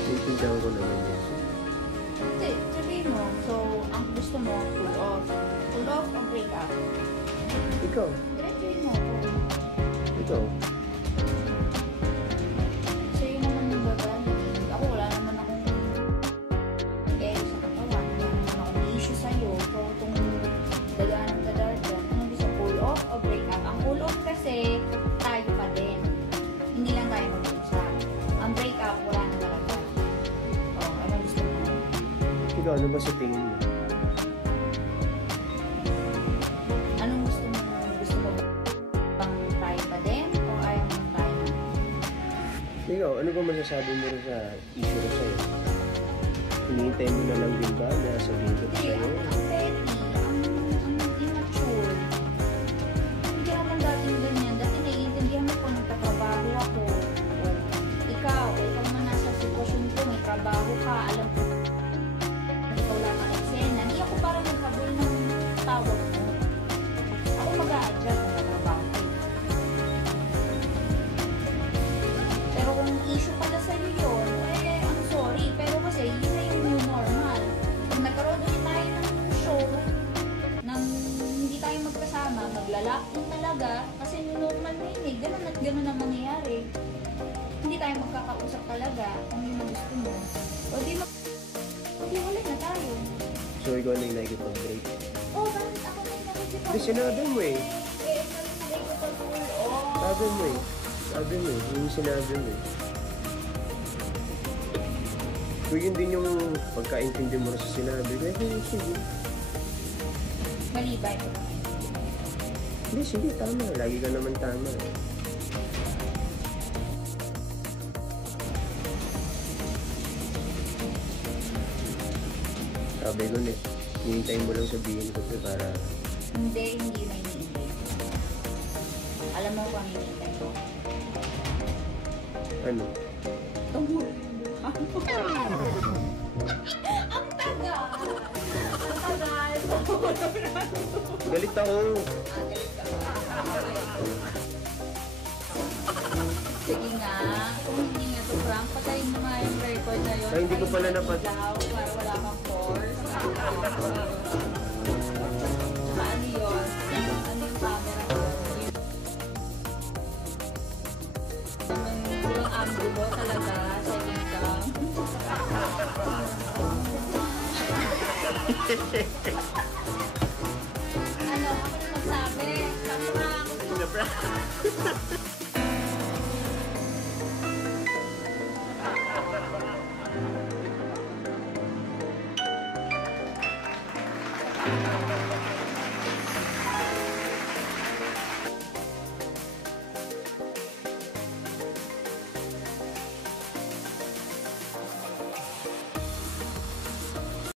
Naintindihan ko naman yan. Hindi, sabihin mo. So, ang gusto mo, pull off. Pull off o break up? Ikaw. Diretsuhin mo po. Ikaw. So, yun naman yung gagawin. Ako, wala naman akong sa katawan. Wala naman akong issue sa'yo. So, itong dagaan ng dadaan dyan, anong gusto, pull off o break up? Ang pull off kasi, tayo pa din. Hindi lang tayo mag-usap. Ang break up, wala na talaga. O, anong gusto mo? Ikaw, ano ba sa tingin mo? Anong gusto mo? Gusto mo bang tayo pa din? O ayaw mo tayo na? Ikaw, ano ba masasabi mo rin sa issue ko sa'yo? Hinihintay mo na lang din ba na sabihin ko Hindi, sa'yo? ang petty, ang immature. Hindi naman dating ganyan. Dati naiintindihan mo kung nagtatrabaho ako. Ikaw naman nasa sitwasyon ko, may trabaho ka, alam ko, ikaw lang ang eksena. Hindi ako parang maghabol ng tawag mo. Ako mag-a-adjust kung nagtrabaho ko. Pero kung issue pala sa'yo yun, I'm sorry. Pero kasi, yun na yung new normal. Kung nagkaroon ulit tayo ng show, nang hindi tayo magkasama, maglalakon talaga, kasi normal na yun eh. Ganun at ganun ang mangyayari. Hindi tayo magkakausap talaga kung yun ang gusto mo. O di wala na tayo. So, ikaw na yung nakikipag-break? Oh, bakit ako na yung nakikipag-break? Hindi, sinabi mo eh. Nakikipag-pull Sabi mo eh. Sabi mo eh. Yung sinabi mo eh. Kung yun din yung pagkaintindi mo sa sinabi, kaya sige. Mali ba ito? Hindi, sige, tama. Lagi ka naman tama. Sabi ko eh, hihintayin mo lang sabihin ko ito para... Hindi na hinihintay. Alam mo kung hinihintay ko? Ano? Tumulong mo. Ang tagal! Ang tagal! Galit ako! Sige nga, kung hindi nga to prank, patayin mo nga yung record na yun. Ay, hindi ko pala Para wala kang force. Tsaka ano yun? Ano yung camera ko? Yung angulo talaga sa income. Ano, ako na magsabi. Prank.